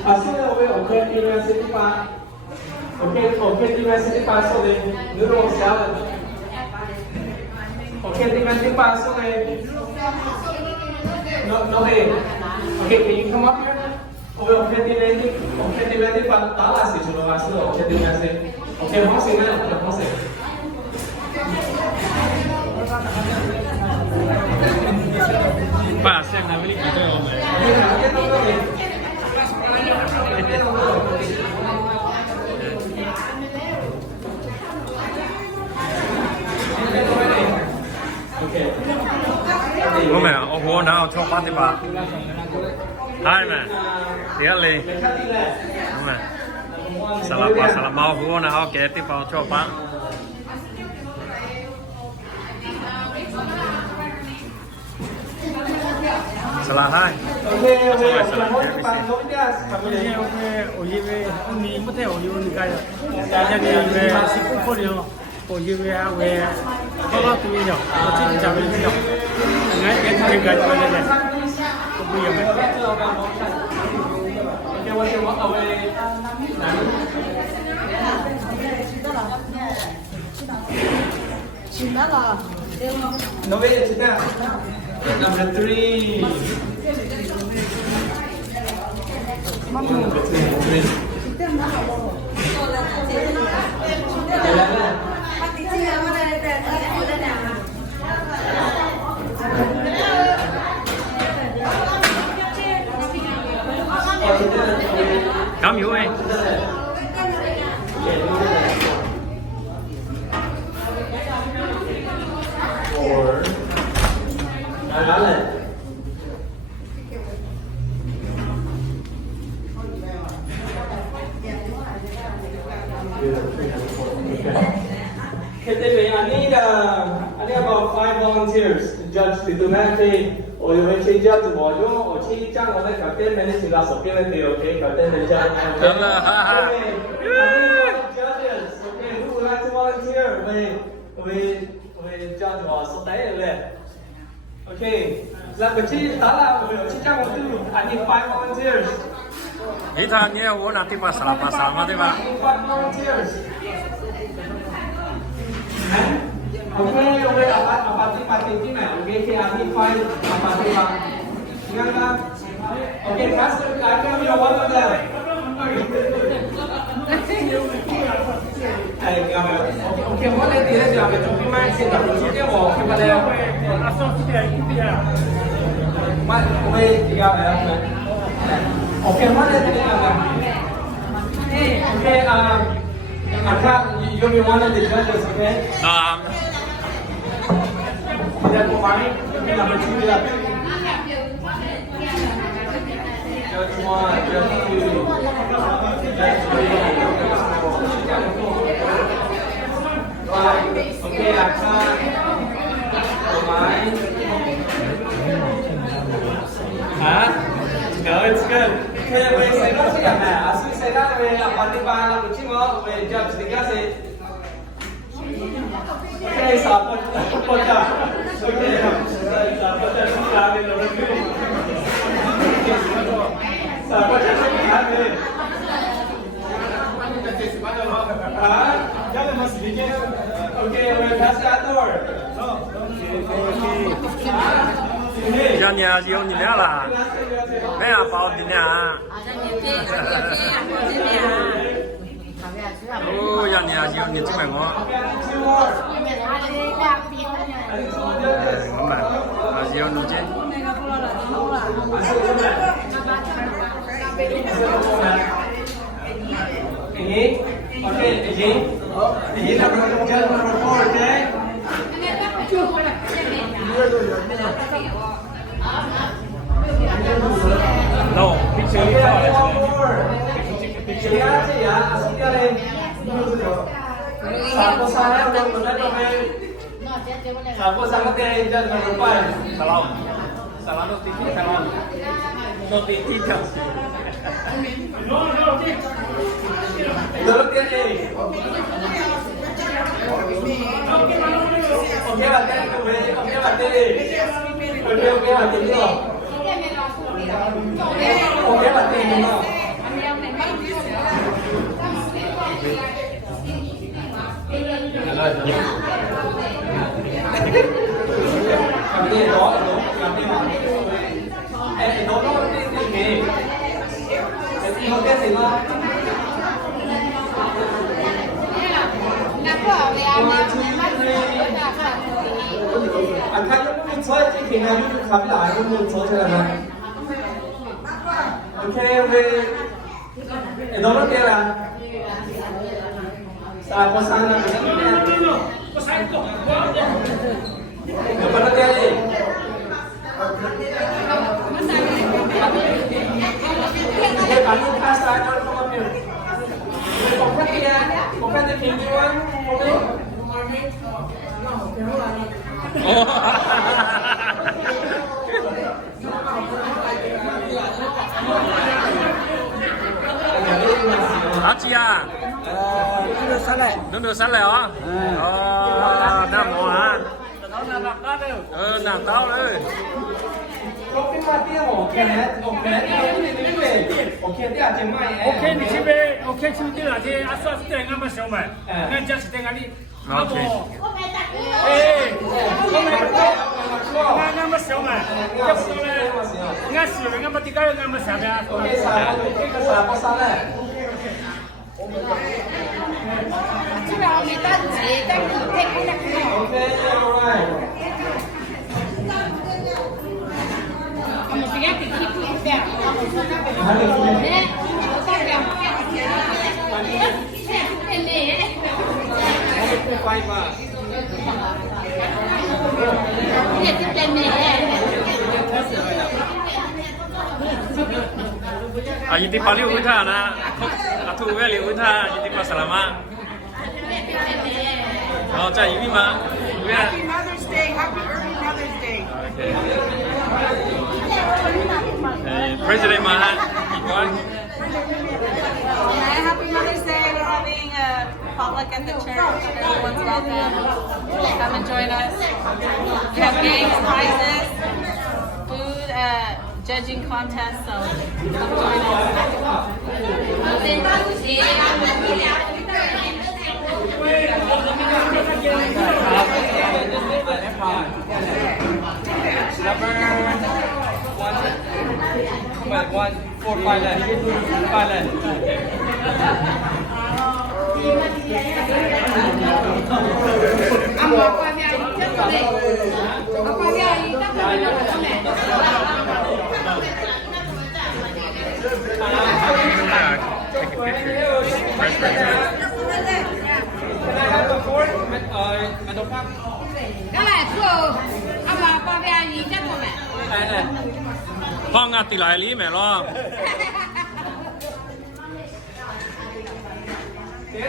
现在我们 OK 地面是第八，OK 地面是第八数的，你如果小的，OK 地面第八数的，no OK can you come up here? OK 地面第八，打哪些出了是 OK 地面是 OK 红色呢 OK 红色。把线拿回来给我们。我们我拿抽八的吧，嗨们，第一类，我们，萨拉毛我拿给的包抽八。Selamat. Oke, ni mute o yo ni kaya. Jadi we siku ko yo. O yo we ba tu yo. O ti ja we yo. Ngai ke ti ga jo le. Ko bu yo me. Oke, wa yo wa we. Cinta No ve cinta. Number 3. Cảm ơn anh. I need about 5 volunteers to judge the documentary. 我会去 judge 我去将我的改变能力提到手边的对 OK 改变人家 OK judges OK who would like to volunteer 为 judge 我手带对不对 OK 那个去打了我有去将我对 I need 5 volunteers Ditanya wo nanti masalah sama deh pak. 5 volunteers Okay, apa parti na? Okay, si Ani five apa pa? Ingat na? Okay, first kami yung one of them. Ay, kami. Okay, wala dire siya. May tupi man siya. Sige mo, okay pa daw. May tiga ba? Okay, wala dire siya. Okay, Aka, you'll be one of the judges, okay? Tidak kemarin, mungkin number 2 ya. Judge 1, Judge 2, Judge 3. Okay, Aka, kemarin. Hah? No, it's good. Okay, wait, say that again. Asli say that way. Apa di bawah kucing mau? Wait, judge tiga sih. Okay, siapa pecah? Okay, siapa pecah? Siapa yang nomor 2? Siapa pecah? Ah, jangan masih dikit. Okay, wait, kasih atur. Cho nhà siêu nhìn nữa là mấy à bao thì nè. Ô, cho nhà siêu nhìn chứ mày ngon. Ngon mà, siêu nhìn chứ. Ini, oke, ini number 4, okay? No, picture ini Picture aja ya, aslinya deh. Sapo saya benar Sapo sangat kayak dan berdepan. Salam. Salam no TV, salam. No TV kan. Dulu dia nih. Oke, batin gue. Oke, batin nih. Oke, batin dulu. Oke, batin dulu. Cảm ơn đó, cảm ơn đó. Em nó đi nghề. Em không biết gì mà. Anh thấy nó cũng chơi cái hình này nó khám lại nó muốn chơi chơi là ok về nó kia là sao có sang là có sang nó kia đi cái bản thân ta sai con không có việc còn cái kia hình như anh không biết À chị à? Nước được sẵn lại hả? Nam mùa hả? Nàng tao đấy. Có cái mặt tiêu ok你这边 OK 去对了，这啊算是在俺们小买，俺家是在俺里。OK。哎，俺们小买，要不呢？俺是俺们这个俺们下边。这边我没到齐，但是可以看看。我们这边得去不一样，我们说那个，哎，我到这样，真的。也是真的。ยินดีปาลิวอุท่านะถูกเวลิวอุท่ายินดีปาสลามะเราจะยินดีมา Happy Mother's Day. Happy early Mother's Day. President มาฮะอีกวัน Happy Mother's Day. We're having a potluck at the church. Everyone's welcome. Come and join us. We have games, prizes, food, judging contest. So come join Number 1, 4, 5 left. 5 left. Apa qua nhà đi trước rồi này. Qua nhà đi chắc là mình làm xong này. Đó là thua. Apa qua nhà đi chắc rồi này. ห้องงานติหลายลี้แม่รอ เดี๋ย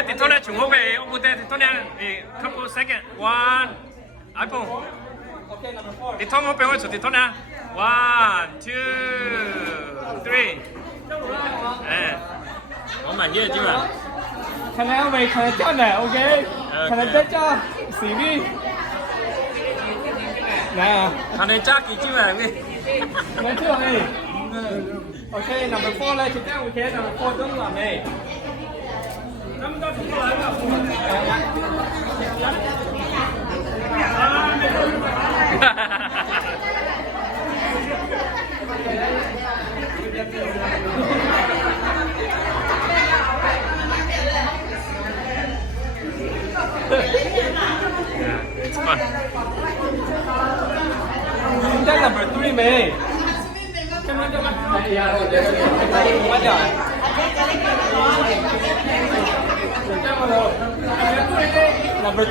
วติดตัวนี้ชุ่มหัวไปโอ้โหแต่ติดตัวนี้couple second one iPhone ติดตัวหัวไปว่าสุดติดตัวนี้ one two three 我满意今晚看来我没看得见呢 OK 看得见叫 CV 来啊看你加几今晚喂来这里OK number 4来请看 OK number 4中了没他们都出来了在 number 3没？哎呀，慢点。Number 3。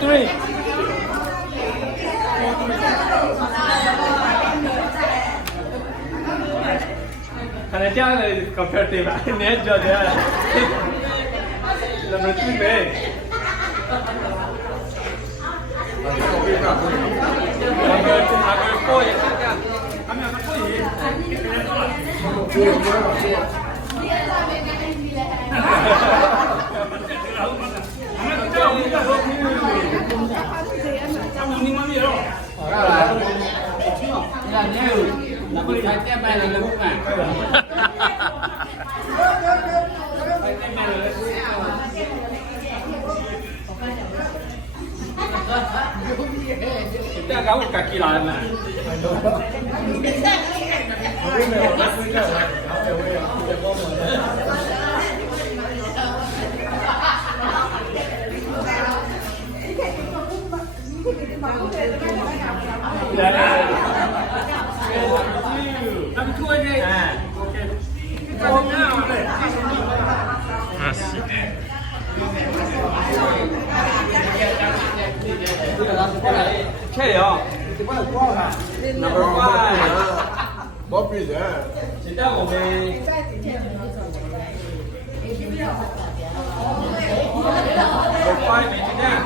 看来这样的搞片对吧？你也觉得？Number 3没？Number 4也看看，还没有他不赢。这样搞我自己来嘛。Okay, number 5. Chị đã của mình. Number 5 mình chị nha.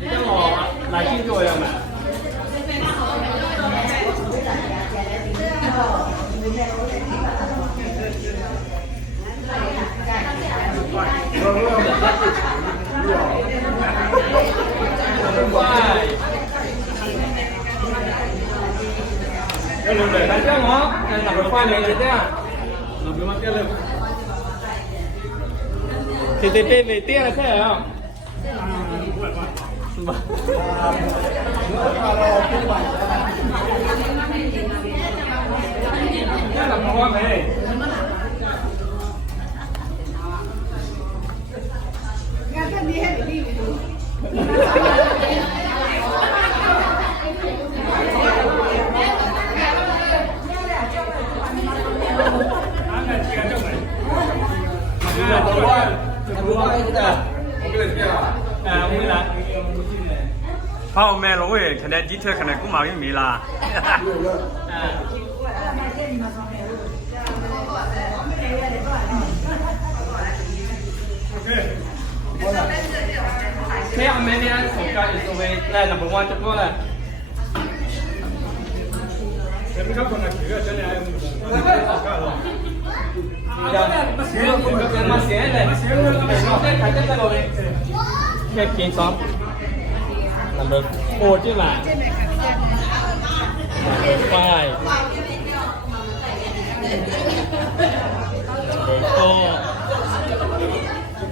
Chị đã ngồi lại chi rồi mà. Number 5. Đánh cho nó, number 5 này nha. Number 5 kia lên. Thì về tia là thế không? Cái là ngon này.พ่อแม่รู้เองคะแนนที่เธอคะแนนกูมาไม่มีละ Okay, how many answers got is away? Number 1 จะพูดอะไรมาเสียเลยใครจะได้เลยแค่กินซ้อม number 4ใช่ไหม 5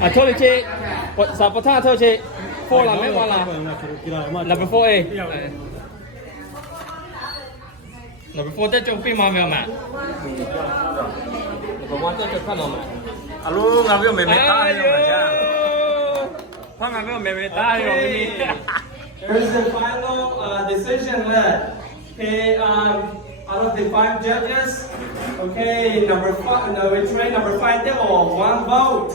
à thôi chị sao có tha thôi chị 4 là mấy con là number 4A number 4 tới trong phim mà mèo mà number 1 tới trong phim mà alo ngắm với mẹ ta đi mà cha phong ngắm với mẹ ta đi mà mi here's the final decision left okay out of the 5 judges okay number 5 no we train number 5 they all 1 vote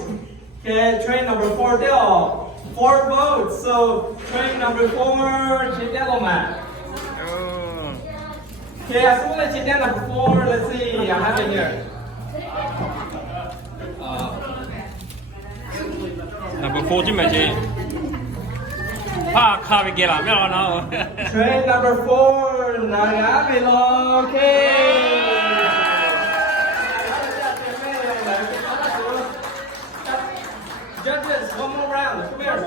okay train number 4 they all 4 votes so train number 4 chị đã không mà okay as soon as chị đã number 4 let's see I have it here number 4 chứ mà chị pa kha bị kia làm咩nào train number 4 naga below okay judges one more round come here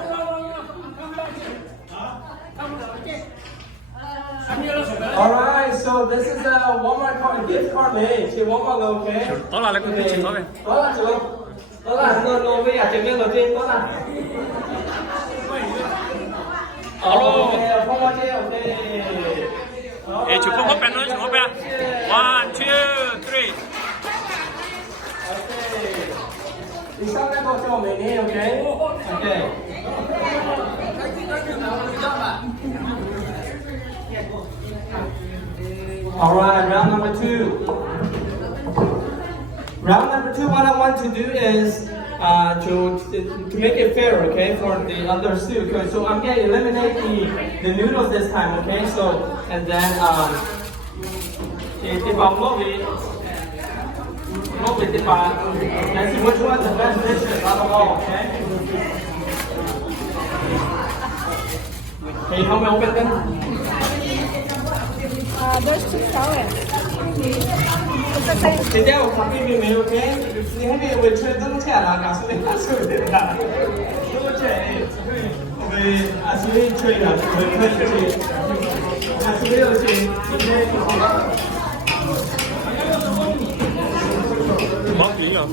alright so this is a Walmart card gift card này chị Walmart là okay đó là cái chuyện đó này đó là lô với à chuyện đầu tiên đó là alo không có chơi ok chụp không có bên nữa chụp không bên 1 2 3 đi sau cái câu cho mình đi ok ok alright round number 2 round number 2 what I want to do is to make it fair, okay, for the others too. Okay, so I'm gonna eliminate the noodles this time, okay? So and then if I'm moving the pot, and see which one's the best dishes out of all, okay? Can you help me open them? There's 2 salads. Thì đeo copy mình mình ok. Thì hôm nay mình chơi rất trẻ là cả sự phát sự để là rất trẻ. Về xử chơi là về chơi xử là chơi món gì không?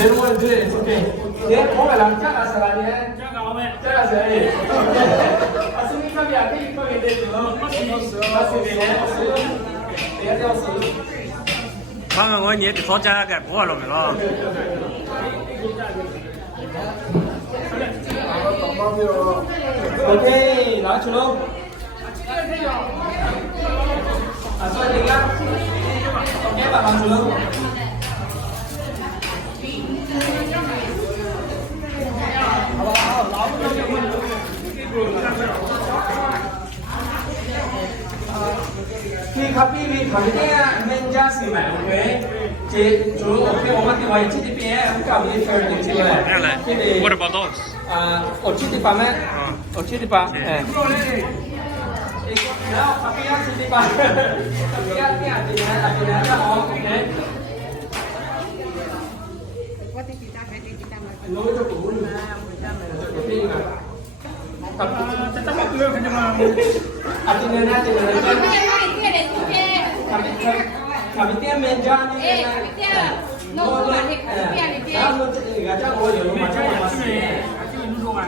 They don't want to do it. It's okay. They có phải làm chắc là sẽ là gì hết? Chắc là mẹ. Chắc là sẽ gì? À, xin các bạn cái có cái gì nữa? Bác sĩ về nè, bác sĩ. Để cho bác sĩ. 방금 언니 도자가 뭐하러 Ok, nói chú không? À, xoay đi nhá. Ok, bạn làm chú không? Khi copy vì thằng kia nên ra sự mẹ ok chị chú ok một cái ngoài chị đi phía em cảm thấy chơi được chị này cái gì What about those? à ở chị đi pa mẹ ở chị đi pa eh nào copy á chị đi pa copy á cái chị này ra ok nói cho cụ copy mà Tetap aku yang kena malam. artinya chị này Kami dia dia. kami tiap meja ni Kami dia. No, kami dia. Kalau kita jangan boleh macam masih. Aku yang duduk ah.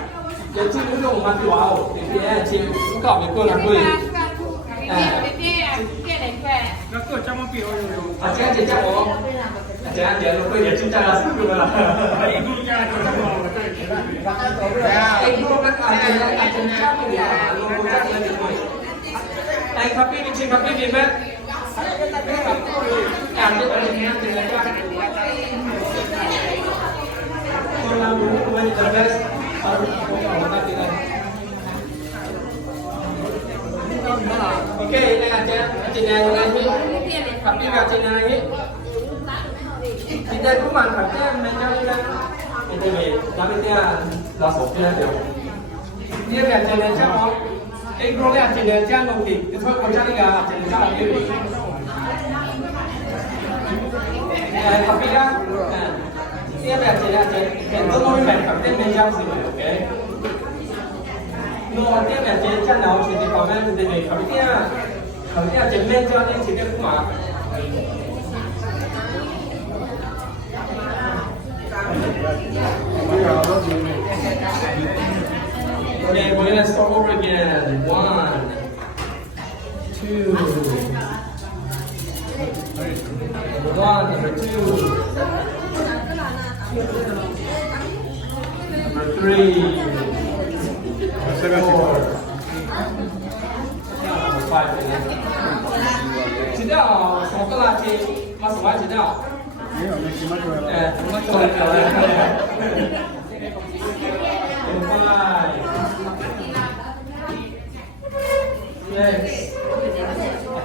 Jadi dulu mati wow, dia cik kau mikir nak beli. Kami dia dia. Aku macam apa yo. Ajar cik oh. Ajar dia lu dia cinta rasa tu lah. Ibu jangan macam Ibu kan ajar siapa dia? Lu bukan lagi tu. Kapi bincang kapi di mana? Ada orang yang tinggal kat. Kalau lu boleh terus, orang tinggal. Okay, ini aja Cina yang lagi. Tapi kat Cina lagi. Kita tu mana kerja menjaga. Itu ni, tapi dia dah soknya dia. Dia kat Cina cakap. एक रोले आते हैं जान लोगी इस वक्त पहुंचा नहीं गया आते हैं जान लोगी कभी क्या ये भी आते हैं दोनों में बैठ करते हैं मेंजाम से ओके नो आते हैं जान नाव से देखा मैं मुझे नहीं कभी क्या मेंजाम ने सीधे Kumar Okay, we're gonna start over again. 1, 2. Number 1, number 2. Number 3. Number 4. Number 5. 知道什么个垃圾？妈什么知道？没有，没什么做了。什么做了？Yes.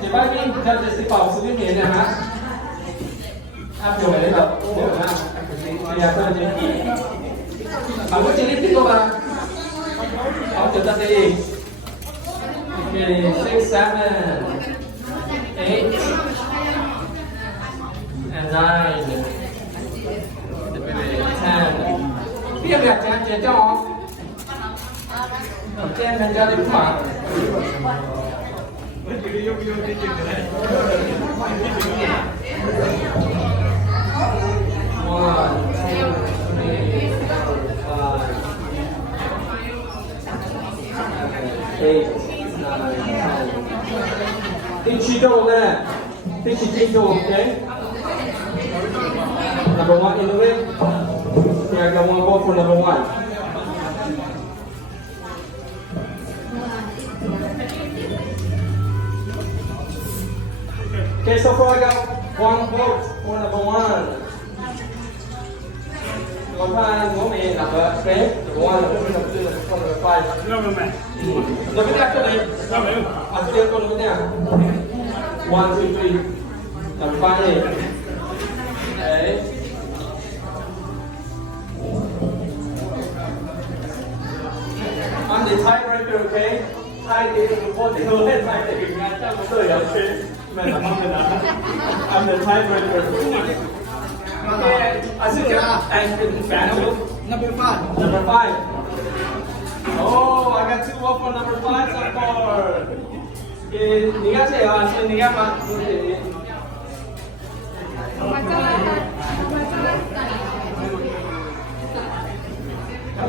Chị bác đi cho chị sĩ bảo sự biến này hả? Áp dụng đấy đâu? Được hả? Bây giờ tôi chị. Bạn có chị đi tiếp không ạ? Có chúng ta đi. Okay, 6, 7, 8, and 9, 10. Bây giờ chị cho ở trên mình ra đi cũng mà. Đi chi đâu nè, đi chi đâu okay? Number 1 in the way. Yeah, I want to go for number 1. Okay, so far I got 1 vote for number 1. Number 5, number 1, number 2, number 5. Berapa mẹ? Number 3 aku ni. Aku dia pun number 1, 2, 3. Number 5 ni. Okay. I'm the tiebreaker, okay? Tie the report the whole head, tie the okay? I'm the tiebreaker. Okay, I think number 5. Number 5. Oh, I got 2 votes for number 5 so far. Okay, 你看谁啊？是你看吗？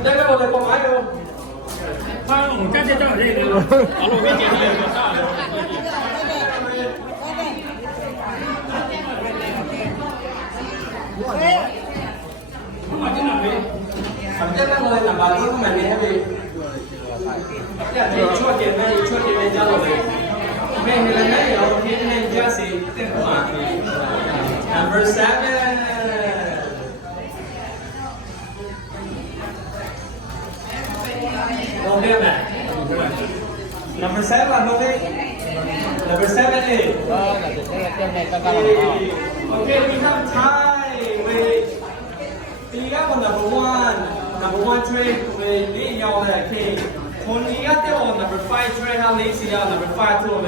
这个我得帮忙哟。他我家姐叫这个，老路给姐姐个大的。反正那个哪怕都买没还没，呀，这错点没加了没？没了没有，今天加谁电话？Number 7。Okay, man. Number 7 là okay. Number 7A. Okay, we have time. We got number 1. Number 1 tray. We need y'all that key. When we got the number 5 tray, how lazy y'all number 5 too.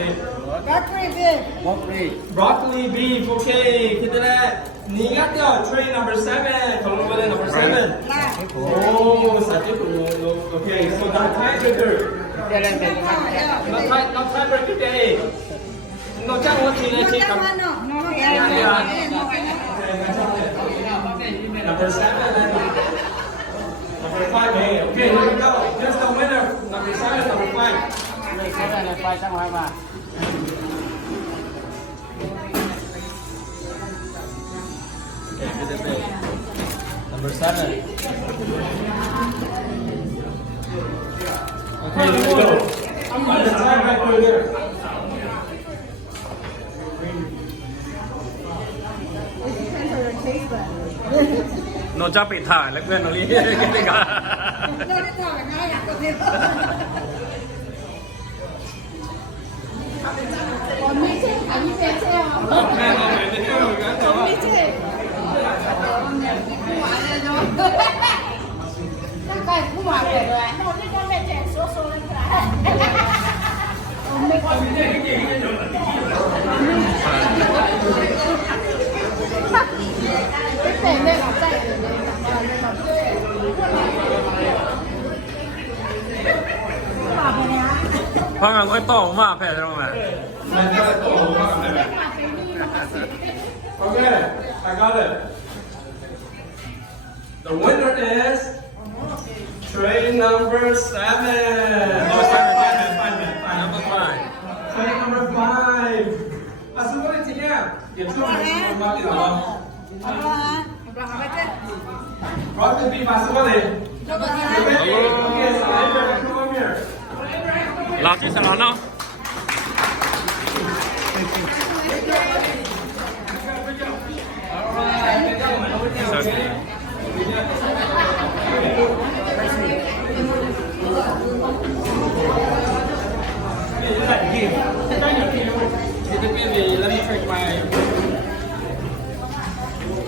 Broccoli beef. Okay, kita dah. Ni got the tray number 7. Kalau boleh number 7. Oh, satu tu. Okay, so that tiebreaker. Not tiebreaker day. No, jangan waktu ni cik. Number 7 and number 5. Hey, okay, here we go. Here's the winner. Number 7, number 5. Number 7. Okay, let's go. I'm the time right over there. Nó chắc bị thả lại quên nó đi cái gì cả. 방금 거의 또 엄마 앞에 들어오면. Okay, I got it. The winner is tray number 7. Number 5. Tray number 5. À, xin lỗi chị nha. Điểm chung là bao nhiêu rồi? Broccoli beef, à, xin lỗi. Okay, so Abraham, come over here. Lão chứ sao nó?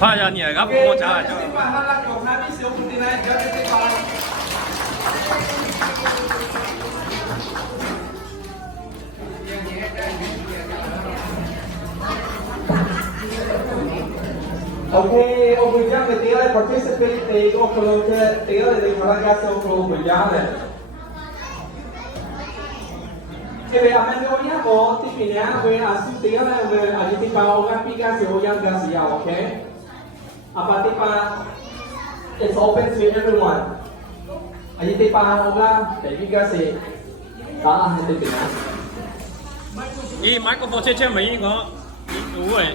Pha ra nhỉ gấp một trái cho. Okay, ông William thì tiếng là participate thì ông Cologne tiếng là tiếng là cái số Cologne William này. Thì về anh nói nhá, có tí mình nhá, về à số tiếng là về à những cái bao cái Picasso yang cái gì à, okay? Apa tipa? It's open to everyone. À những cái bao là để Picasso. Đó, thì tiếng nhá. 이 마이크로폰 채채 mấy có đủ rồi.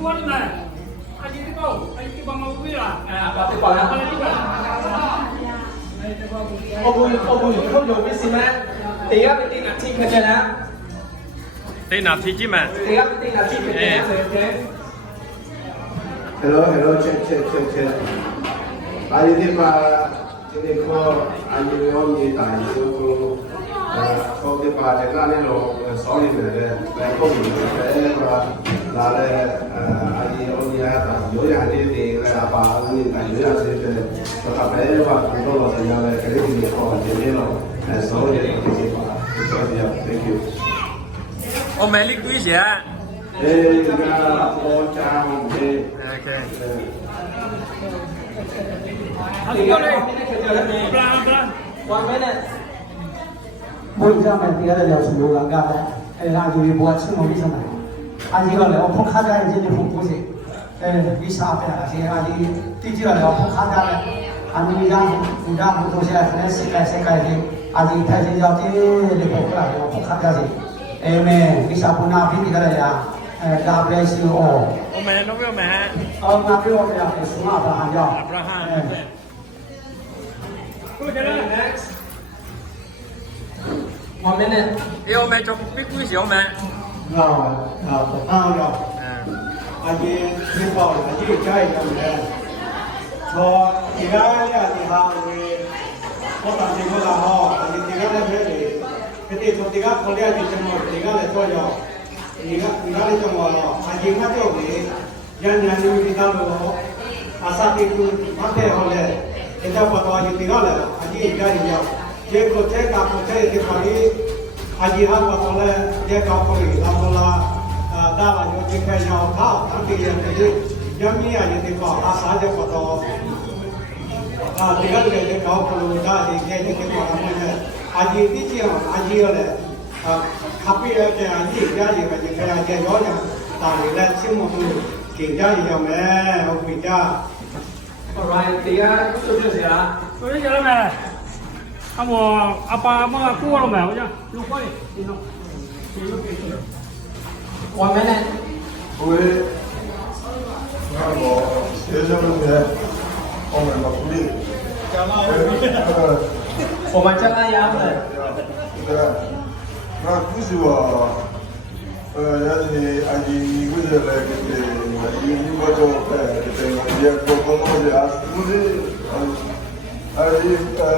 Tuan này, anh đi đâu? Anh đi bằng màu gì à? Apa tipa ya? Ông không dùng cái gì mà? Tiếng là tiếng là chim cái này. Tên là thì chứ mà. Tiếng là chim cái này, okay? Hello, check. Anh đi mà chúng tôi có anh đi ông đi tại chỗ có cái bà chạy ra nên rồi sáu điểm này là không đủ để mà là anh đi ông đi tại chỗ nhà đi thì là bà anh đi tại chỗ nhà thì cho các bé và cũng có một thời gian là cái gì có thì nên là sáu điểm thì chỉ có cho thì thank you. Ông mẹ lý quý gì á? Ê, ra con cha mình đi. Ok. One minute. Mỗi gia đình thì là đều sử dụng cái này, là dùng bộ sinh hoạt như thế này. Anh chỉ có là ông không khá ra thì chỉ phục vụ gì. Vì sao phải là gì? Anh chỉ là ông không khá ra 阿弥让不让不同些可能世界的，阿弥太清要紧的不可能不看下去。Amen. Bisa pun nabi kita ya. God bless you all. โอแมนน้องวิวแมน Nabi orang yang semua Abraham ya. อับราฮัม next 1 minute เอโอแมนจบบิ๊กวิสิโอแมน ya. Aje ni bao aje chai ya me. So tiga ya di ha we. Ko ta ni ko la ho, aje tiga le me le. Kete so tiga ko le aje chamo tiga le so yo. Tiga le chamo lo. Aje ma to we. Yan yan ni ki ta lo. Asa ti ku ma te ho le. Eta pa to aje tiga le. Aje chai ya. Je ko che ka ko che ti pa ni. Aje ha pa to le. Je ka ko ri la mo la. ဒါလာရောဒီခဲရောဟာအတိရတဲ့ရမီရတဲ့ပေါ့အားစားတဲ့ပေါ့တော့ဒီကလည်းလည်းကောင်းကလို့ဒါဒီခဲတဲ့ပေါ့အမှန်နဲ့အာကြီးတိကျအောင်အာကြီးရလဲခပ်ပြရတဲ့အကြီးကြားရပဲဒီခဲရတဲ့ရောညာဒါလည်းလက်ချင်းမလို့ကြင်ကြရမယ်ဟုတ်ပြီကြ alright တရားသူပြစရာ ဆိုရကြရမယ်အမေအပါမကကိုရမယ်ဟုတ်ကြလူခွေးဒီနော် 1 minute 我学生们后面的福利，我们将来要的对，那不是我，要是阿姨你不是来给的，你我就给也过公路的啊，不是，阿姨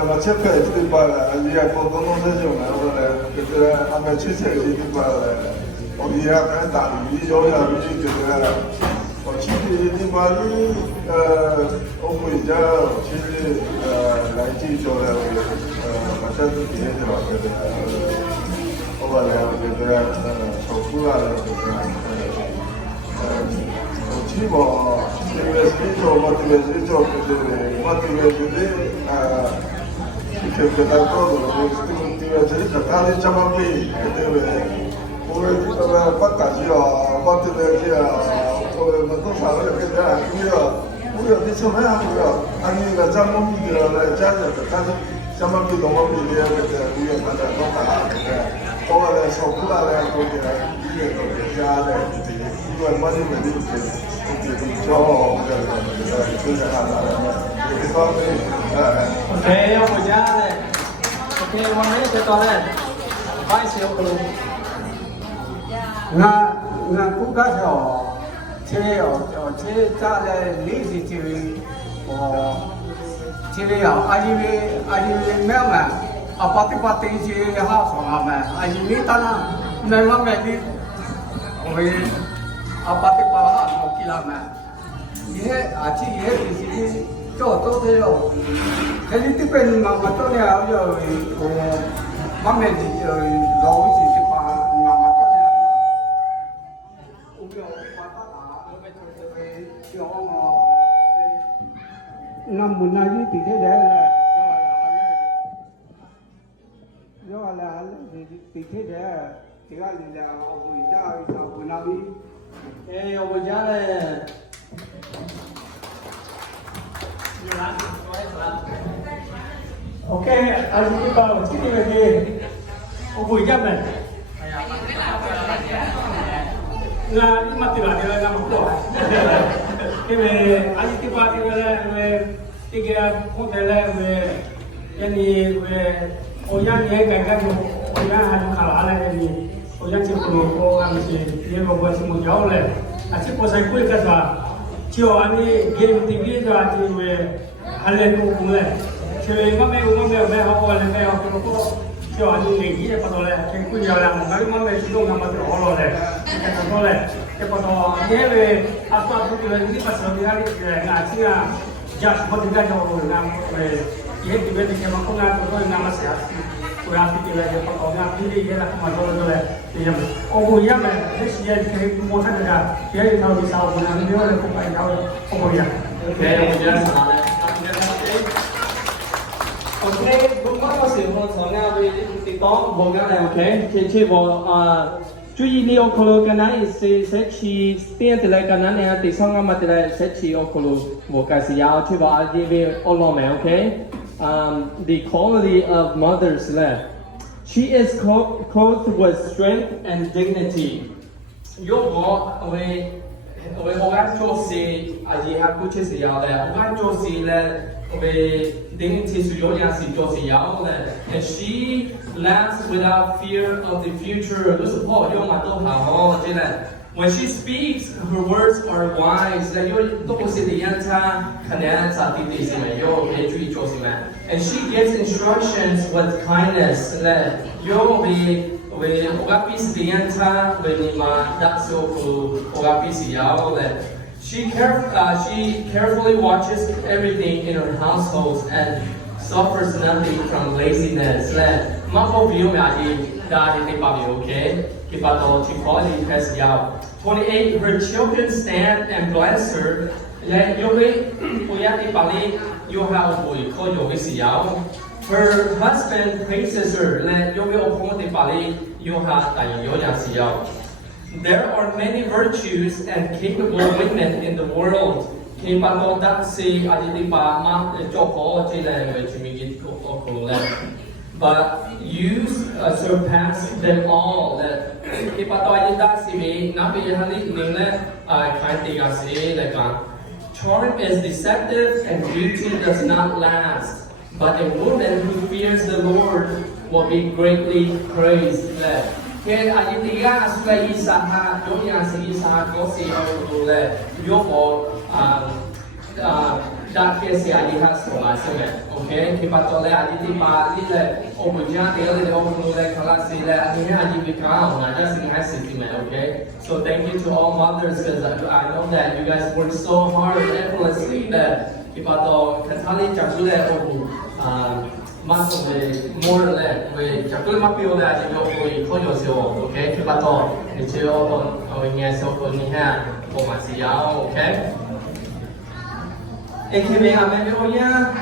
我这边这边了，阿姨过公路这种的，我来给这安排去这里这边了。我们也看大理有点就是我去的嘛里我回家其实来记住了马上就别的了就是我把两个就是手术啊就是我去吧这个是做我这个是做就是我这个就是这个大多数我这个就是他的怎么比对不对我们不感觉啊，我这边去啊，我们都上了给他不要你什么样不要，按那个咱们比的来讲的，但是咱们比东方比的这个不要看的都看这个，我来收回来了都给一个都给家的，因为我这边的就是骄傲这个就是看到了，这方面OK 要回家了 OK 1 minute 就到了拜谢我们那顾客说，这在历史这里，这里啊，阿姨没有嘛，啊，把这些好说嘛，阿姨你当然没嘛没的，我们啊把好说起来嘛，这啊这是做的了，这里这边嘛做了就嘛没的老是。năm bữa nay thì thế đấy là thì thế đấy thì cái là ông người cha sao bữa nay đi Ê ông cha này Ok, anh đi vào chỉ đi về gì? Ông vui chắc này. Là đi mặt tiền là làm một tổ. Cái về anh đi vào thì về cái không thể là về cái gì về ôi anh nhớ cái ôi anh hành khá là này gì ôi anh chịu cùng cô anh chị đi vào quán sinh một cháu này anh chỉ có sai cuối cái sao chiều anh đi game TV rồi anh đi về anh lên cùng này chiều mà mẹ học lên mẹ học cái cô chiều anh đi nghỉ cái bắt đầu này cái cuối giờ làm cái mà mẹ chỉ dùng làm cái đó rồi cái đó này cái bắt đầu nhớ về áp dụng cái này đi bắt đầu đi cái ngã chỉ là just một cái cho rồi làm về ये डिबेट के मको ना तो नाम से आती पूरा की ले के पको ना पीली ये ना मतो तो ले ये ओ वो या में this year के मोटा का ये था भी साव बना ने और को पाई जाओ ओ वो या ओके मुझे सुना है ओके बुक को से वो सोना भी ती तो बोगा है ओके कि वो 注意你可能跟咱是设置点的来跟咱那地方啊嘛的来设置可能我开始要去把这边all on me, okay? The quality of mothers left. She is clothed with strength and dignity. 如果我敢做事，阿姨还不确实要嘞，我敢做事嘞。dignity是有点是做事要的 and she laughs without fear of the future 都是朋友嘛都好真的 when she speaks her words are wise 有都是的样子可能在地里是没有别注意做什么 and she gives instructions with kindness 有为我个彼此的样子为你们打招呼我个彼此要的She carefully watches everything in her household and suffers nothing from laziness. Okay? 28. Her children stand and bless her. Her husband praises her. There are many virtues and capable women in the world. But you surpass them all. Charm is deceptive and beauty does not last. But a woman who fears the Lord will be greatly praised. Okay, I think the guys play Isaha, Isa, Gossi, or that case, I has for myself. Okay, Kipatole, I did the Obuja, the other Obu, Kalasi, I did become, I just in high system, okay? So thank you to all mothers, because I know that you guys work so hard and effortlessly that Kipato, Katali, Chakule, Obu, más more we chakul mapio da je yo ko yo okay ke ba to ni che yo to nge so ko ni ha ko ma si ya okay e ke me ha me yo ya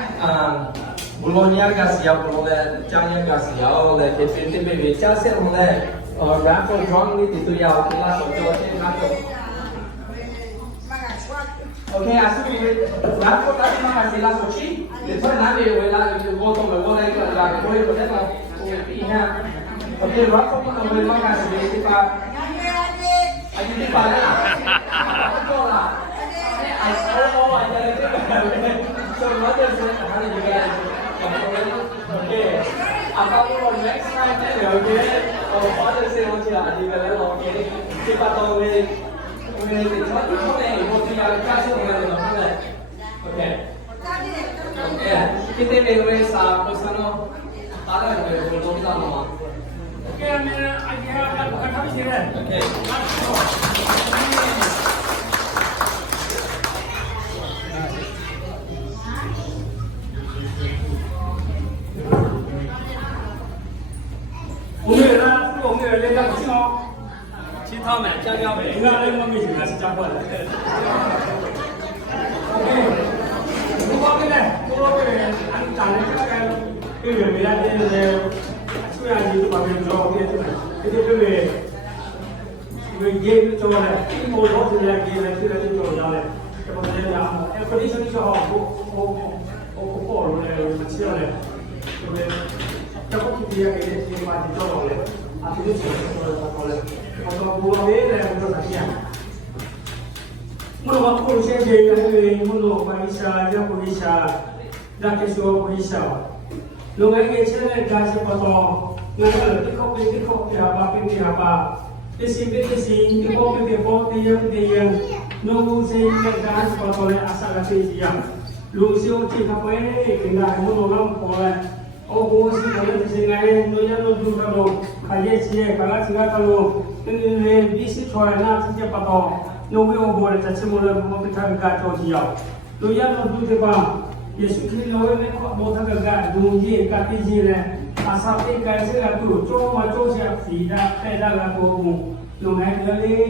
bulonia ga si ya bulo le chang ya ga si ya le ke te me we cha se ho le raffle drawing ni ti tu ya ko la so jo che na to Okay, así que la foto de más de la sochi, después nadie ve la foto me voy a ir a la voy a poner la hija. Okay, la foto no me va a hacer de para allí de para la. I saw I got it. So what is it? How did you get it? Okay. About next time, okay. Oh, father say what you are, you got it. Okay. Keep up Okay. Kita boleh sah pasal ada yang belum tahu. Okay, ada bukan kami sih. Okay. Umur lelaki semua. 其他们将要被应该那个没事，还是讲过来。OK， 如果呢，按照那个原来的虽然你把别人做别的，这个也做了，我老是来给来这个做了的，这不是讲，肯定是你好，我报了来，我吃了来，对不对？这不是别个给你把你做了的，啊，这个钱做了。Atau buang dia dan betul saja. Mula aku saya jadi mula Malaysia, dia Malaysia, dah kesuai Malaysia. Lungai kecil ni dah sepatong, ngan tikok apa, Desi, tikok dia, nunggu saya dah sepatong asal asal siang. Lu siang cakap kena mula orang pola. Oh, bos kalau di sini noya nunggu kalau kaya sih, kalau ini bisi cuaca nanti dia patong, nunggu boleh cacing mulai kita gacor dia. Noya nunggu tu bang, Yesus Kristus noya ni kau mau tak gacor, nunggu kati dia, asal ikan tu, cuma siap tidak ada lagu, nunggu kali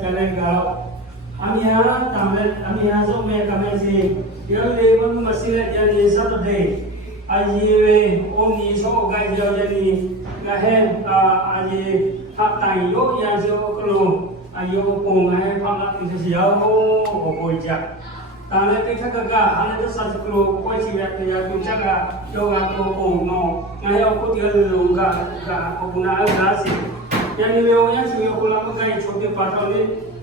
kali gau. Amia so me kami sih, yang lewat masih jadi Saturday. Aji oni so gai jadi ngahen aji 他但有研究可能啊有公安方面就是要我回家。但係你睇個啊，你都30 kilo 開始嘅，你又做這個有個做工喏，我要嗰啲路個，我不能按下先。人哋有人就有可能不該抽的把頭呢，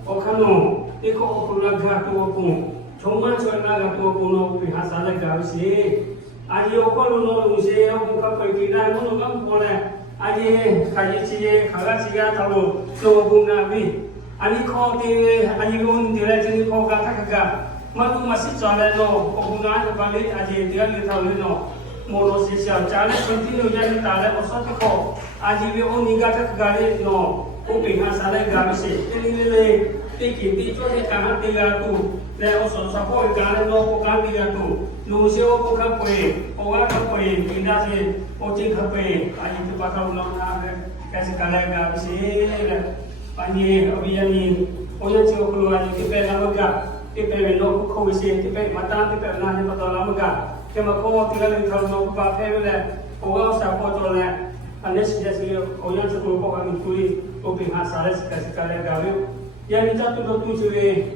我看喏，你可可能個做工，從晚上那個做工喏，比下山來搞些，阿姨有可能喏有些我個飛機呢，我咁過來，阿姨開始些，開始些頭路做工那邊，阿姨考的，阿姨用的來就是考個那個。Malu masih jalan no, penggunaan kembali aja dia tahu no. Molo sisial jalan continue jadi tahu osot ko. Aji we oni gata kgali no. Upi hasale gamse. Ini le tikin ti chode kahan tiga tu. Le osot sapo gale no ko kan tiga tu. Nu se o ko ka poe. O ga ka poe pindah se o cing ka poe. Aji tu pakau no na kaise kala gamse le. Pani obiyani oya se o keluar ni pe na ga. Kita belok kau isi, kita mata kita nak ni betul lama kan? Kita kau tinggal di dalam nak buat apa le? Orang siapa tu le? Anda sejati orang sepuluh orang itu topik hasil sekali gawe. Yang itu tu tu ciri.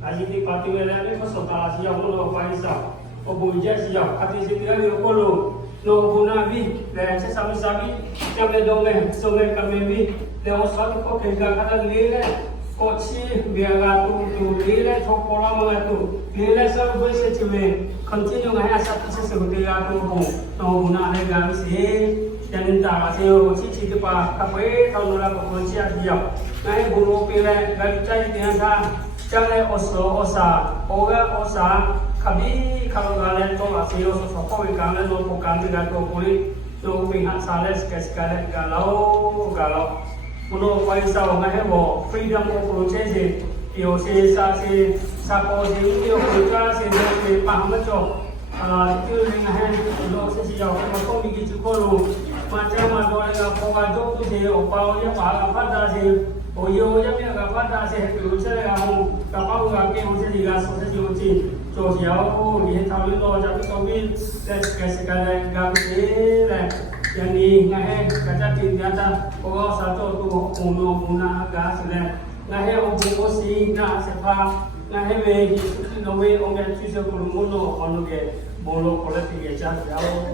Aji di parti le ni pasal tak siapa orang paisa. Obu je siapa? Hati tinggal di kolo. No guna bi, le sesami-sami. Kami dongeng, dongeng kami bi. Le osat kau kerja kata le. Koci biar tu nilai cokola mengatu nilai sebab sesuatu continue ngaya satu sesuatu dia tu no guna le gamis dan entah seo cici tu pa kape kalau nak berkunci dia ngaya guru pilih dari cari dia sa jangan osa kabi kalau kalian tu seo sosok kalian no bukan tidak tu boleh no pihak sales sekali galau Mulu paisa orang hebo freedom of process yo se sapo se yo kerja se paham betul itu dengan lo se siapa kalau bagi cikolu macam mana orang kau jauh tu se opau yang apa dah se oyo yang apa dah se tu se kamu kapau kaki orang se digas se cuci sosial ni tahu lo jadi kau ni sekali gambar yang ni ngahe kaca tinjata oh satu tu uno guna gas le ngahe obu osi na sepa ngahe we nowe onge tujuh kurumuno onuge bolo politik ya jauh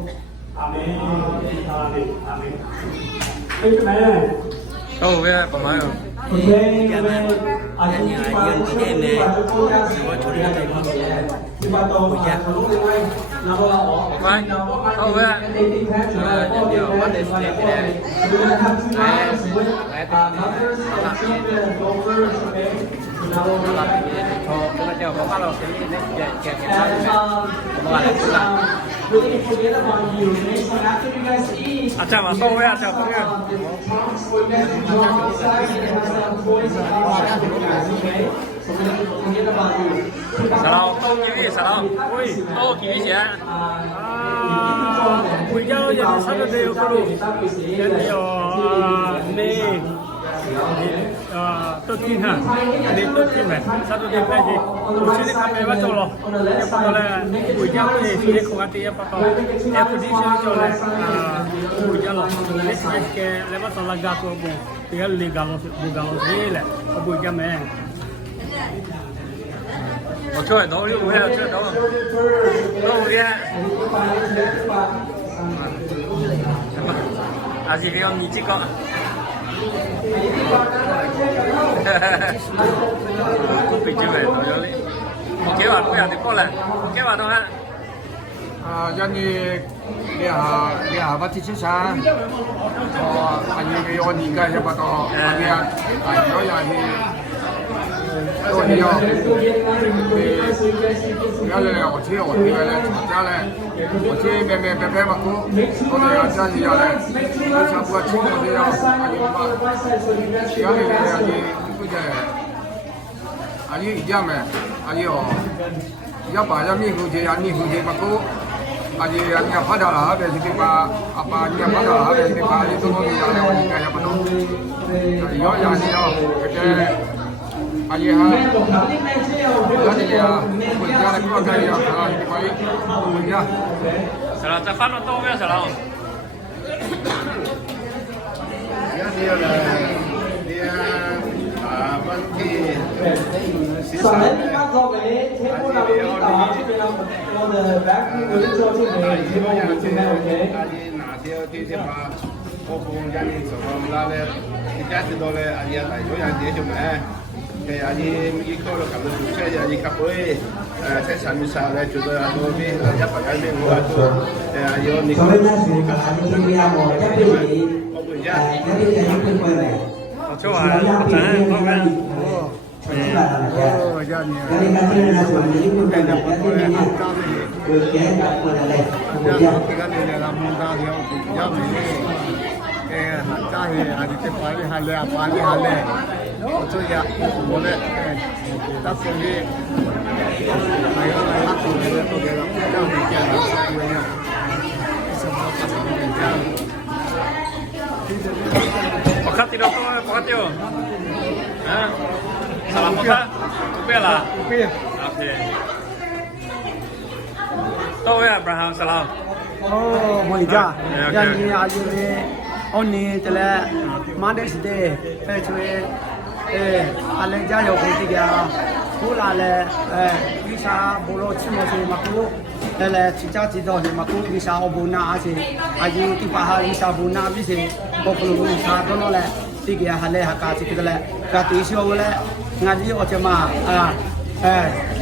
amin amin amin itu mana Đâu về bấm máy rồi. Acha mà không với acha không biết. Sao không kỹ sao? Ui, ô kỹ gì á? Bây giờ giờ sao được điều có đủ? Giờ này tôi tin ha, nên tôi tin này, sao tôi tin cái gì? Tôi chỉ làm cái bắt đầu rồi, cái bắt đầu là buổi chiều thì tôi đi không ăn tiệm bắt đầu, em cứ đi chơi là buổi chiều rồi, cái lấy bắt đầu là gà tôi bùng, thì cái lì gà nó gì là buổi chiều mẹ. Một chơi đó đi uống chơi đó, đâu đi? À gì vậy ông nhỉ chị con? Cũng bị chưa về rồi đấy. Một kế hoạch bây giờ thì có là kế hoạch đâu ha? Dân như đi hà bắt chích xa, anh như cái ông nhìn cái cho bắt đầu anh nói là thì tôi đi rồi, thì cái này là ở cái này trả lại, ở trên bé mà có thể là trả gì rồi, nó chẳng qua chích rồi thì anh như mà cái này là gì bây giờ anh như giờ mà anh như giờ bà giờ mình hưu gì mà có anh như phát đạt là về thì bà apa như phát đạt là về thì bà như tôi nói là anh cái apa đâu, giờ giờ gì đâu cái anh ha, jadi ya, berjalan keluar dari ya, kalau ini baik, ya. Salah cepat atau apa salah? 上来地方做美，全部那边导航这边呢，我的 back 我就做这美，全部我们这边 OK。哪些地方我不让你走那嘞，你家知道嘞，阿姨来有人接就没。cái anh đi khâu là cảm ơn xe giờ đi cặp với sẽ sẵn như sao đây chúng tôi là tôi biết là chắc phải cái miếng của tôi vô đi so với giá trị cả hai cái kia một cái gì cái gì cũng quay về chỗ à chẳng có cái cái là cái này cái này là chuẩn bị cũng quay về cái này nha được cái đặt qua đây cái này là món ta thì ông giá mình cái hạt trái hạt thì phải đi hạt lẻ phải đi hạt lẻ cho ya bố lệ tác phong đi này là tác phong này tôi cái đó trong cái kia là quên nhau Pakati dong, pakati dong. Hah? Salam apa? Kupi lah. Kupi. Oke. Tahu ya Abraham salam. Oh, mọi ra. Ok. Yang ni aja ni, ông ni cile Mother's Day, cile anh gia yêu cái gì à, cú là visa bolo chim mà mà cú, là chỉ cha chỉ đó mà cú visa obuna aje, aje cái bahar visa obuna visa, có cái visa đó là cái gì à, hale haka chỉ cái là cái tí xíu là ngay đi ở trên mà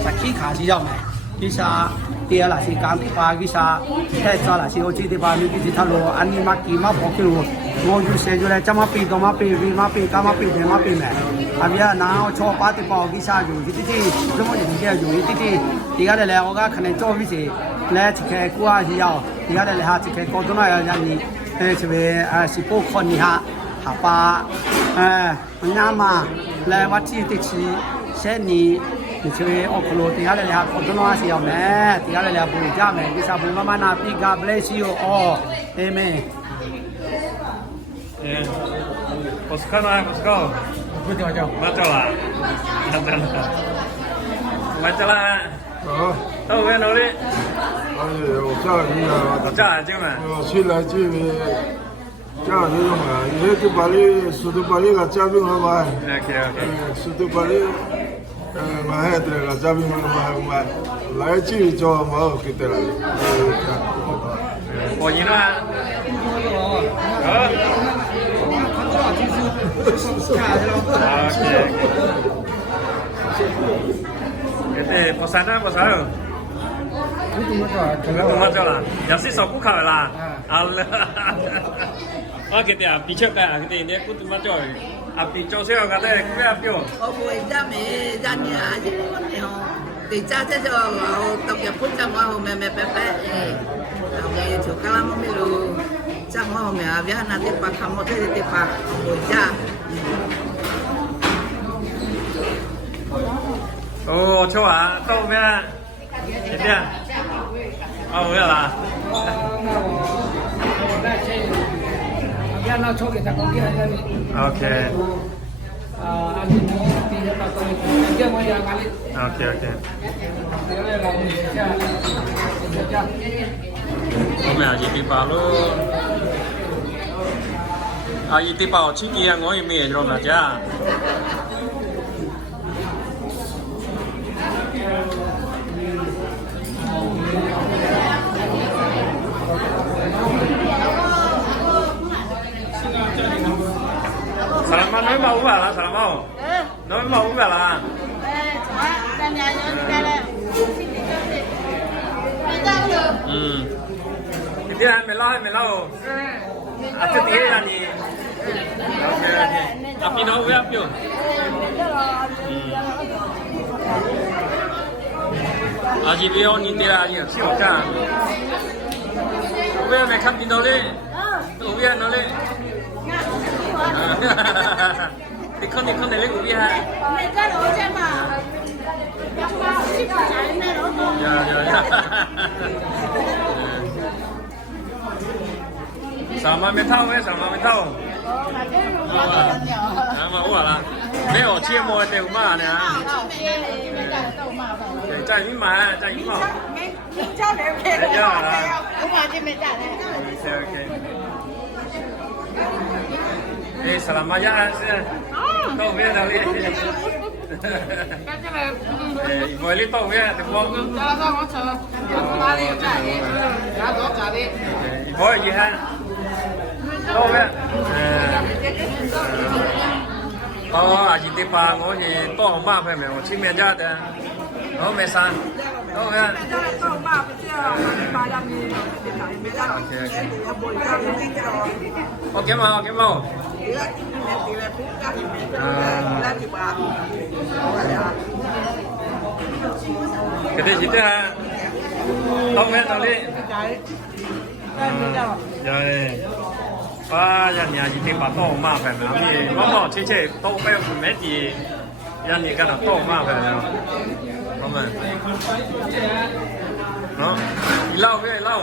chắc khi khá chỉ đâu này, visa dia là si cam pa visa, thế sao là si ở trên địa bàn như cái gì thằng lo anh mà kí mà bỏ cái luôn, ngồi du xe rồi chăm mà pi đồ mà pi vi mà pi cam mà pi để mà pi mẹ. bây giờ nào cho ba thì bảo visa dùng cái gì lúc mà dùng cái dùng cái gì thì cái này là我家可能做visa là chỉ cái qua thì giàu thì cái này là chỉ cái có chỗ này là gì thì về si bộ con đi ha ha ba nhà mà là vật gì thì chỉ sẽ ni thì về ở khu thì cái này là có chỗ nào thì giàu nè thì cái này là bùi cha mẹ visa bùi mama na pi God bless you all amen. Poskana, poskal. Macam lah. Macam lah. Tahu kan Nuri? 哎，我家里啊，我家就嘛。去来这里，家里用啊，也就把你苏州把你个嘉宾好买， OK OK。苏州把你买下来个嘉宾买，来这里做冇给得了。我赢了。Kita pesanan pasal. Itu macam lah. Yang si sok buka lah. Allah. Oh kita ya, bicara kan kita ini aku tu macam. Api jauh kata kita api. Ở buổi ra mẹ ra nhà chứ thì cha sẽ cho vào tập nhập phút trong hoa mẹ mẹ bé bé mẹ chủ cá lắm mới luôn trong hoa mẹ biết là tiếp bạc không một thế thì tiếp bạc buổi cha. Oh, coba tahu ya. Ini ya. Oh, ya lah. Dia nak cakap kita kau kira ni. Okay. Aji ni dia tak tahu. Dia mau yang kali. Okay, okay. Dia nak dia. Hôm nay chị bảo luôn. Chị bảo chị kia ngồi mì rồi mà cha. Salaman nói mau vào là salam mau. Nói mau vào là. Cái ăn mày lo. À cái gì là gì? À pin đâu vậy pio? À chị biết ông nhìn thấy là gì? Siêu cha. Bây giờ mày khắp pin đâu đi? Tôi biết nó đi. Thì không để lấy của biết ha. Mẹ ra đồ cho mà. Sama metal ấy, sama metal. Mà ủa là mấy ở chia mua đều mà nè. Để chạy những mà. Cho đều kê đúng mà chứ mẹ trả này. Ok. 哎，萨拉玛亚是，到位到位。哎，我哩到位，对不？我遗憾，到位。阿姨的爸，我是多红妈牌没？我去面家的，我没删，到位。OK mà OK mà cái gì thế hả không biết đâu đi rồi và nhà gì thì bảo tô mà phải làm gì nó chỉ tô phải mấy gì nhà gì cái nào tô mà phải làm không mà nó lâu cái lâu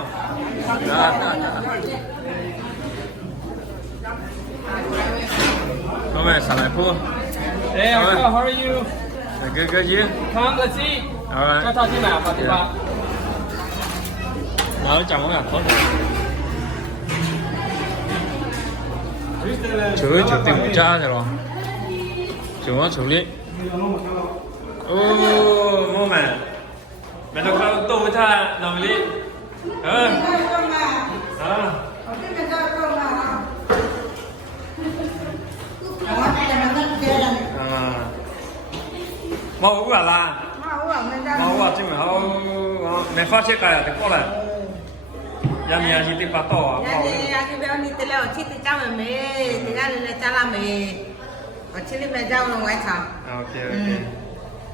come on, Salapu. Hey, Uncle, how are you? Good, you? Come, let's eat. Alright. Cho taoที่ไหนปฏิบัติ Nó chẳng có tốt. Chú tìm một cha rồi. Chú xử lý. Mua mẹ. Mẹ đâu có tô với tha đồng lý. Mau uống là mau uống chứ mà mẹ phát chế cái thì có là nhà mình chỉ tìm bắt to nhà thì bây giờ đi tới chỉ tới cha mẹ thì ra là cha làm mẹ ở chỉ đi mẹ cháu là ngoài sao ok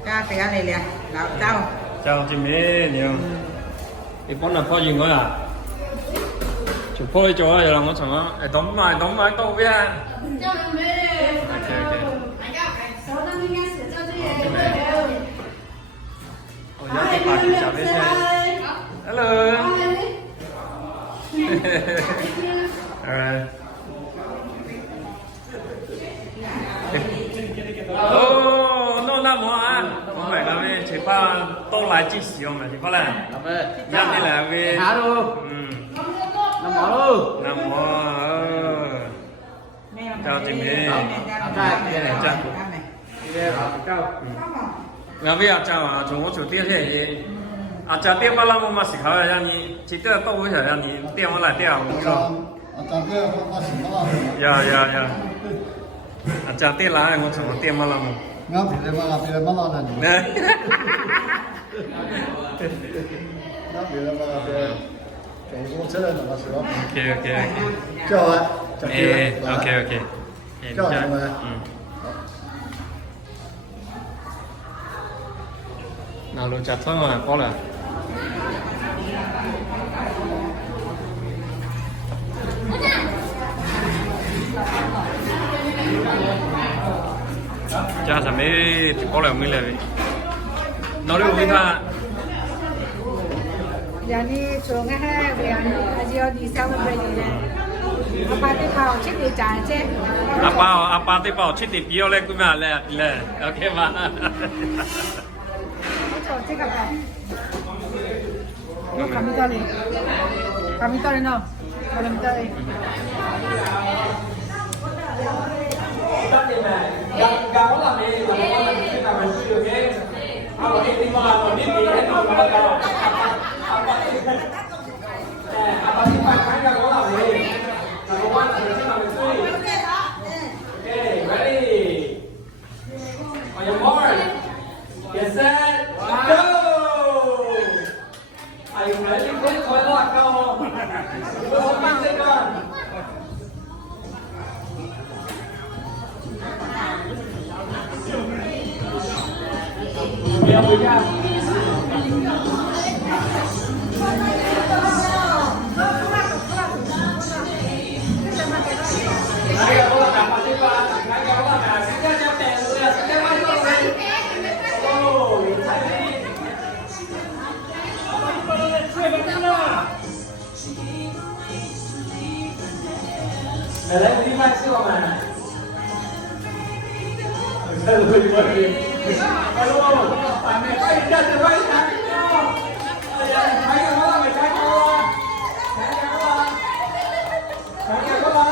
cha thì ra này nè lão cháu chỉ mẹ nhiều thì bọn nó phơi gì nữa à chụp phơi cho rồi là nó chẳng á đóng mai to với à ok hello. Alright. Oh, no, no more à? Không phải là vì chỉ pa tô lại chỉ sử dụng mà chỉ pa là. Nhắc đi là vì. Hả luôn. Nằm mỏ luôn. Nằm mỏ. Chào chị Mỹ. Chào. Là vì chào chúng chủ tiên thế gì? Cha tiên bao lâu mà xí khảo là như chỉ tới đâu với là như tiên mà lại tiên không? Dạ. Cha tiên là anh muốn tiên bao lâu? Ngắm thì mà làm thì mà lo là gì? Ngắm thì mà làm thì chúng cũng sẽ là nó sẽ Ok. Chào ạ. Ok. Chào anh em. Nào luôn chặt thôi mà có là cha sao mấy có là mấy lời nói đi uống tha Yani so nga ha we are di celebrate apa te khao chit de cha che apa te bảo chít thì biểu lên cũng mà là ok mà cho che ka ba no kami ta le no kami ta le Gak có làm gì mà có làm gì làm gì được cái họ đi tìm vào rồi đi tìm hết rồi mà đâu apa sih pakai gak có làm gì là có quan trọng là mình suy okay ready on your mark get set go are you ready get khói lọt không go back take on Đeo với nhau. Đây là con là bạn đi qua, cái kéo là cả sẽ cho tè rồi, sẽ cho mai rồi. Ồ, thấy đi. Ở đây đi mai chưa mà. Hello, bạn này quay chân rồi quay sang nhau. Thấy cái đó là mày trái cô. Trái cô là.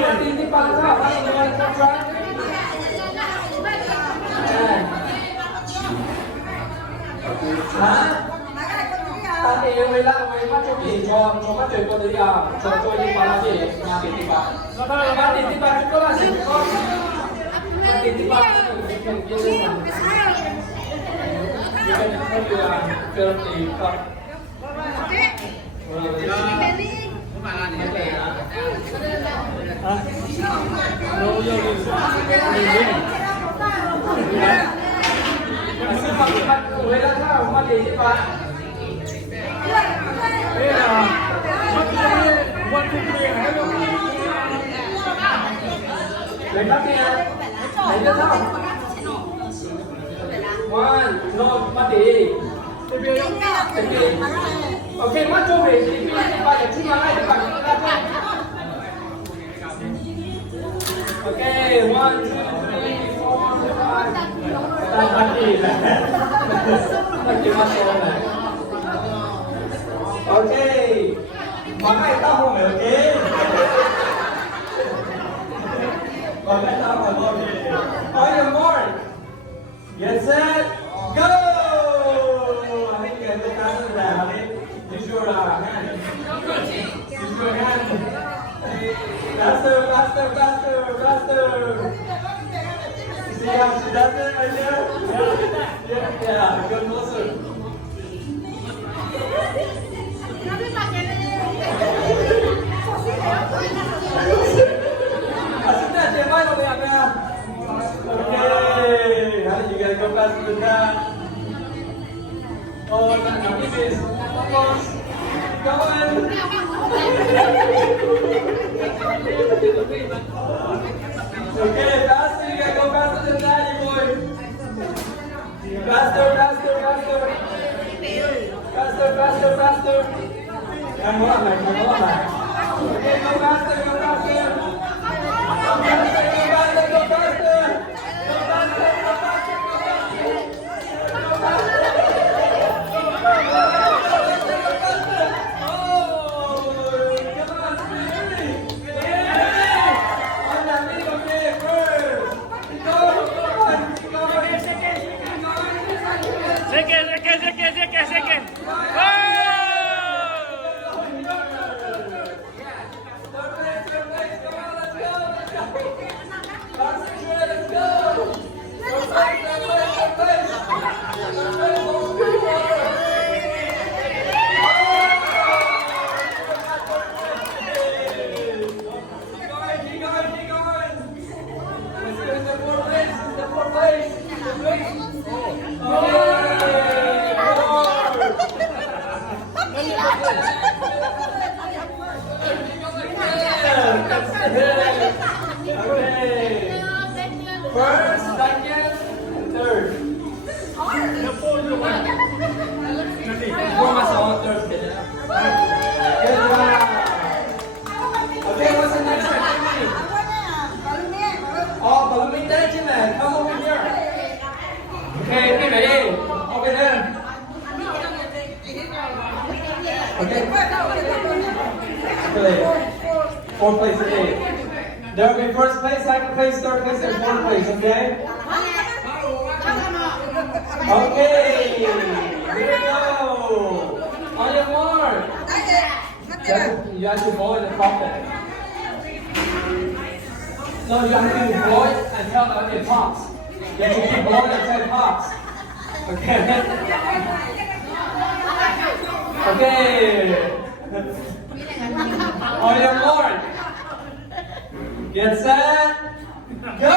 mati di pangkal, mati di pangkal. Hả? Ta thì người lạ người mắt cho gì cho mắt trời con đấy à, cho đi vào là gì, mà tiền đi vào. Nó thôi mà tiền đi vào chúng tôi là gì con? Mà tiền đi vào thì mình yêu thương mà. Vì vậy nên không được chơi thì không. Người đã thao mà tiền đi vào. Lấy bắt đi em. Lấy được không? One, no, bắt đi. Ok, mắt cho về thì bạn phải chung lại để bạn ra thôi. Ok, 1, 2, 3, 4, 5. Tại bắt đi này. Bắt đi mắt cho này. Ok, mà hai tao không phải ok. Còn hai tao phải ok. Are you more? Get set, go! I think you get faster than that, honey. Use your hand. Use your hand. Faster, faster, faster, faster. You see how she does it right there? Yeah, go closer. Asunda, chị mai vào đẹp nè. Okay, you guys go faster than that. Oh, now this is almost going. Okay, faster, you guys go faster than that, you boy. Faster, faster, faster. Faster, faster, faster. Càng ngó lại, càng ngó lại. Okay, go faster, go faster. Go faster, go faster, go faster. Go faster, go faster, go faster. Go faster. Oh, come on, speed. Yeah. On that lead, okay, first. Go, keep going. Second. Go! First, second, third. Four myself, third. Good job. Okay, what's the next activity? Oh, balloon dancing man. Come over here. Okay, be ready. Over there. Okay. Fourth place today. There will be first place, second place, third place, and fourth place, okay? Okay, here we go. On your mark. You have to blow in the trumpet. No, you have to blow it until it pops. You have to keep blowing until it pops. Okay? Okay. On your mark. Get set, go!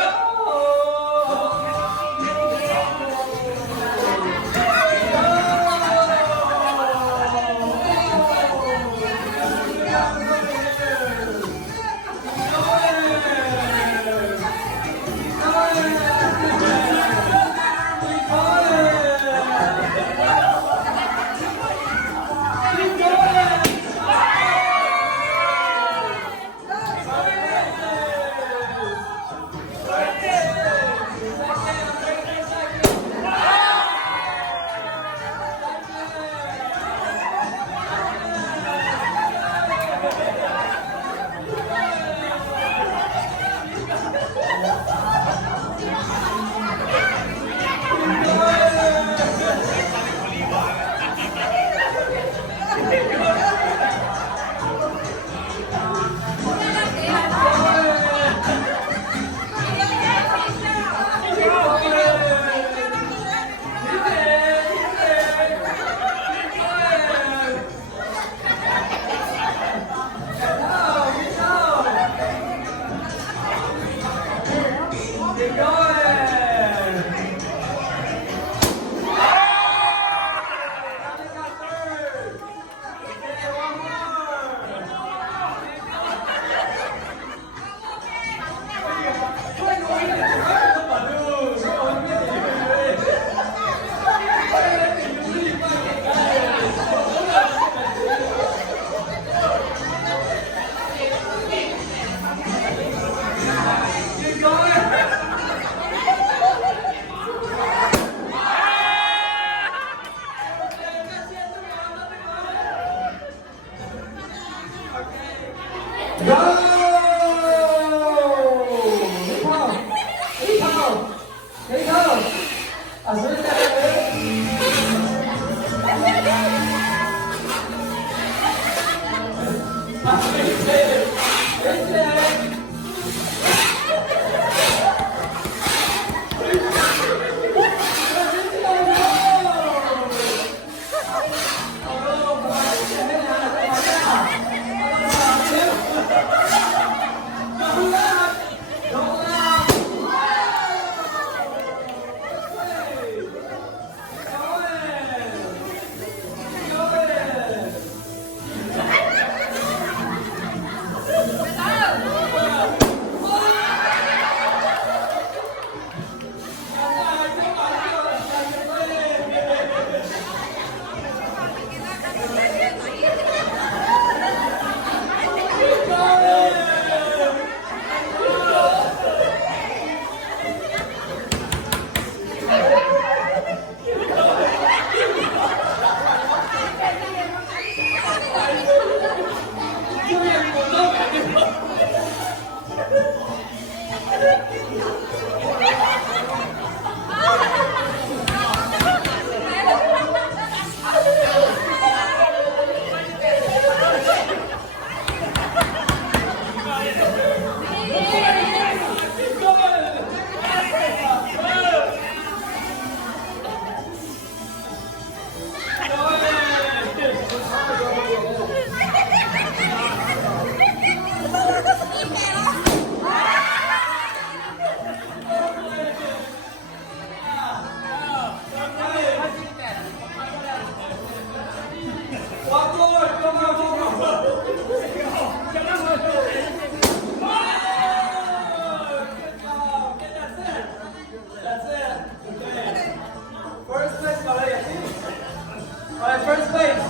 First place.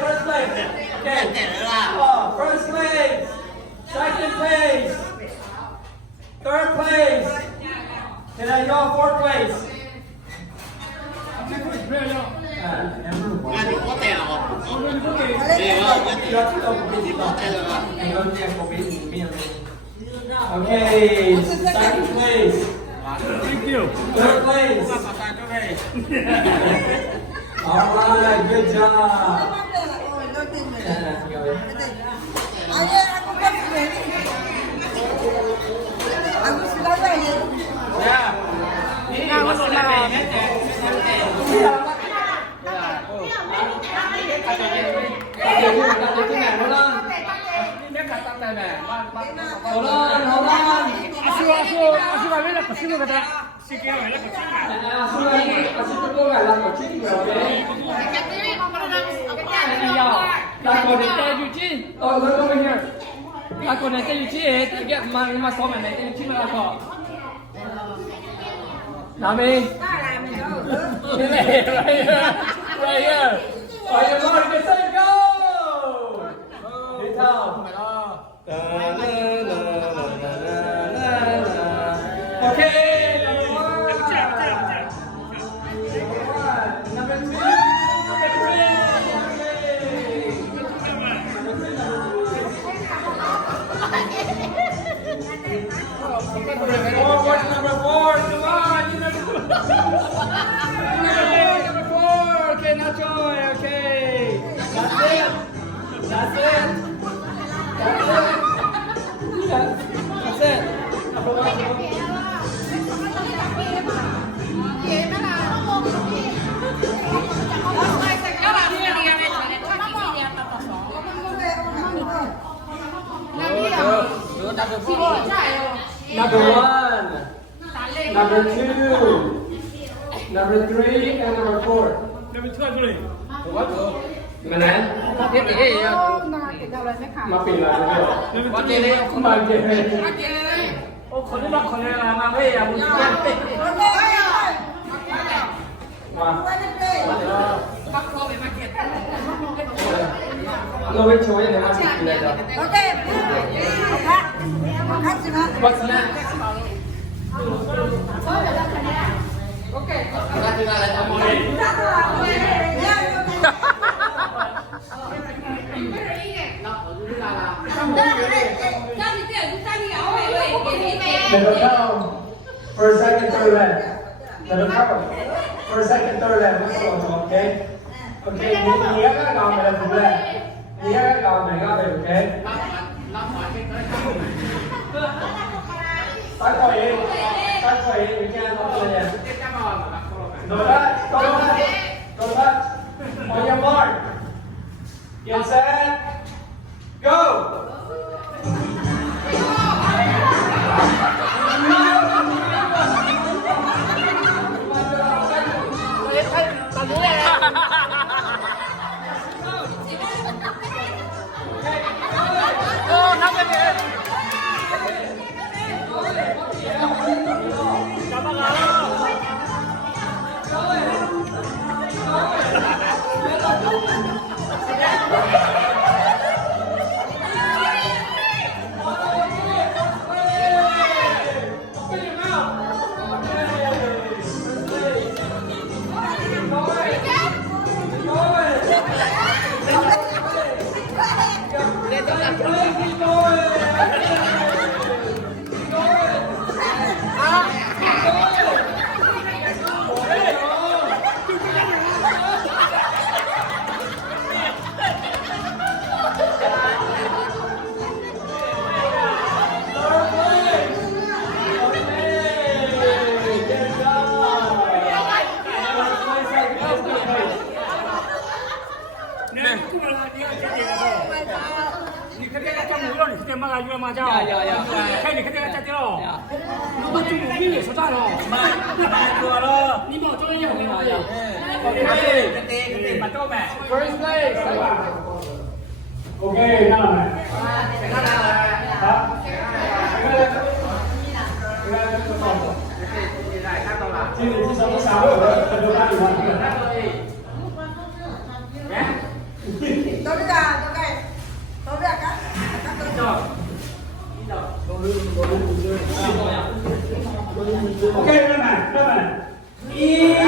First place. Okay. First place. Second place. Third place. And then you're fourth place. Okay, second place. Thank you. Third place. All right, good job. Hold on. Asu va la cocina kata. Si que va la cocina. Asu tu là một chiếc rồi đấy. Là còn để tayอยู่ที่ Come in here. là còn để tayอยู่ที่แต่แกมาซ้อมอะไรtayอยู่ที่มาแล้วก็น้ำเอง right here Are you ready to say go? Đi theo. Okay, number one. Number two. Number three. What's number four? Come on, you number four. Okay, Nacho. Okay, that's it. That's it. That's it. Number one. Number one, number two, number three, and number four. Number 2 thôi. Mà nè, tiếp đi cái gì mà pì lại rồi. có chơi đi Không bao giờ. Ôคนที่มาคนนี้มาไม่อยากมึงจะเป็น Lo vuoi cioè ne faccio più lei. What's next? ok Never count. First, second, third left. Never count. First, second, third left. Okay. Okay. Nhớ cái gòn này là phụ left. Nhớ cái gòn này ra về. Okay. Tắt khỏi đi. Tắt khỏi đi. Mình nghe nó rồi nè. Don't touch. Don't touch. Don't touch. On your mark. Get set. Go. First place. Ok, nào này. Đó. Chị sống có sao rồi, đâu ra được Tôi biết là tôi đây. Tôi biết là các Ok, đây này, đây này. Y.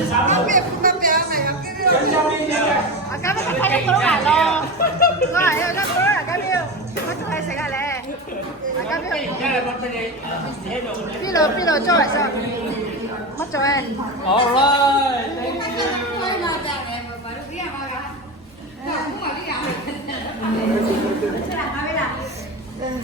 Nó ပြီးတော့ကြောက်ရစမကြောက်ရ Alright, thank you. ဘာလို့ပြရမှာလဲ။ဘာလို့ပြရမှာလဲ။